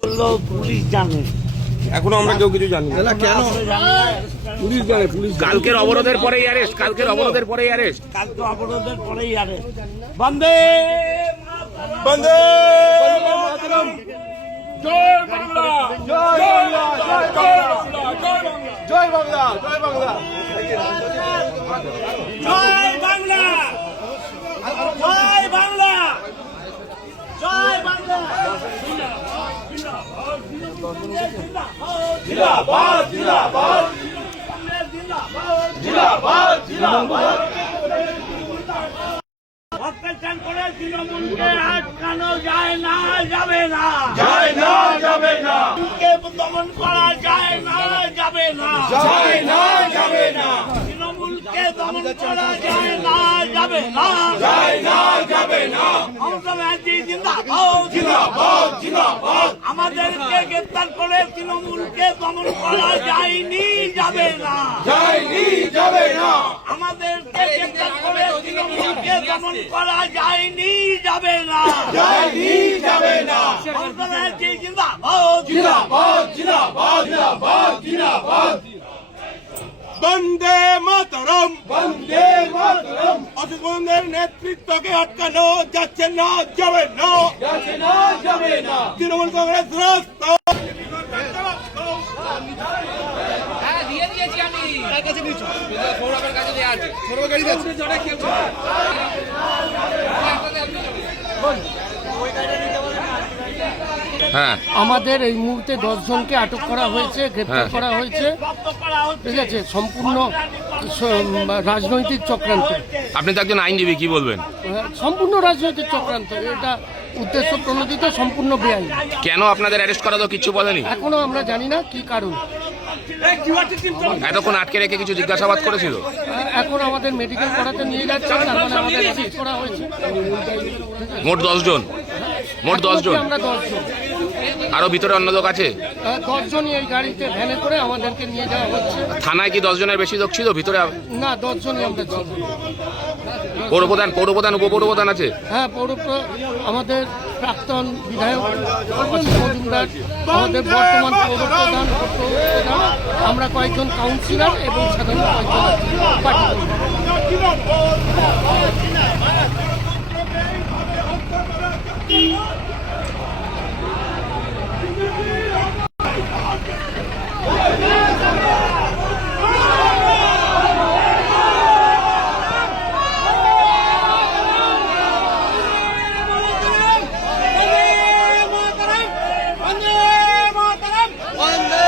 বললো পুলিশ জানে, এখনো আমরা কেউ কিছু জানি না। কেন পুলিশ জানে, পুলিশ জানে। কালকের অবরোধের পরেই অ্যারেস্ট, কালকের অবরোধের পরেই অ্যারেস্ট। কালকে অবরোধের পরেই আরে বন্দে বন্দে মাতরম। জয় বাংলা, জয় বাংলা, জয় বাংলা, জয় বাংলা, জয় বাংলা, জয় বাংলা। জয় বাংলা, জয় বাংলা, জয় বাংলা। জিন্দাবাদ, জিন্দাবাদ, জিন্দাবাদ, জিন্দাবাদ। অত্যাচার করে তৃণমূলকে আটকানো যায় না, যাবে না, যায় না, যাবে না, তৃণমূলকে দমন করা যায় না, যাবে না, যায় না, যাবে না, তৃণমূলকে দমন করা যায় না, যাবে না, যায় না, যাবে না। মমতা ব্যানার্জি জিন্দাবাদ, জিন্দাবাদ, জিন্দাবাদ, আমাদেরকে গ্রেপ্তার করে তৃণমূলকে দমন করা যায়নি, যাবে না, যায়নি, যাবে না, আমাদেরকে গ্রেপ্তার করে তৃণমূলকে দমন করা যায়নি, যাবে না, যায়নি, যাবে না। মমতা ব্যানার্জি জিন্দাবাদ, জিন্দাবাদ, জিন্দাবাদ, জিন্দাবাদ, জিন্দাবাদ। বন্দে মাতরম, বন্দে মাতরম। অসুখের নেতৃত্বকে আটকানো যাচ্ছে না, যাবে না, যাচ্ছে না, যাবে না। তৃণমূল কংগ্রেস রাস্তা দিয়ে দিয়েছি আমি কার কাছে নিয়েছো সৌরভের কাছে দেয়া আছে সৌরভ গাড়ি যাচ্ছে হ্যাঁ, আমাদের এই মুহূর্তে 10 জনকে আটক করা হয়েছে, গ্রেপ্তার হ্যাঁ। করা হয়েছে। জব্দ করা হচ্ছে। ঠিক আছে, সম্পূর্ণ রাজনৈতিক চক্রান্ত, আপনি তো একজন আইনজীবী, কি বলবেন? সম্পূর্ণ রাজনৈতিক চক্রান্ত। এটা উদ্দেশ্য প্রণোদিত, সম্পূর্ণ বেআইনি। কেন আপনাদের অ্যারেস্ট করা তো কিছু বলেনি? এখনো আমরা জানি না কি কারণ। এতক্ষণ আটকে রেখে কিছু জিজ্ঞাসাবাদ করেছিল? এখন আমাদের মেডিকেল করাতে নিয়ে যাচ্ছে, তার মানে আমাদের অ্যারেস্ট করা হয়েছে। মোট 10 জন, মোট 10 জন। আমরা 10 জন, আরো ভিতরে অন্য লোক আছে? 10 জনই এই গাড়িতে ভ্যানে করে আমাদেরকে নিয়ে যাওয়া হচ্ছে। থানায় কি 10 জনের বেশি লোক ছিল ভিতরে? না, 10 জনই আমরা ছিল। পৌরপ্রধান, পৌরপ্রধান, উপপৌরপ্রধান আছে? হ্যাঁ, আমাদের প্রাক্তন বিধায়ক অসিত মজুমদার, আমাদের বর্তমান পৌরপ্রধান, উপপ্রধান, আমরা কয়েকজন কাউন্সিলর এবং সাধারণ কয়েকজন পার্টি। বন্দে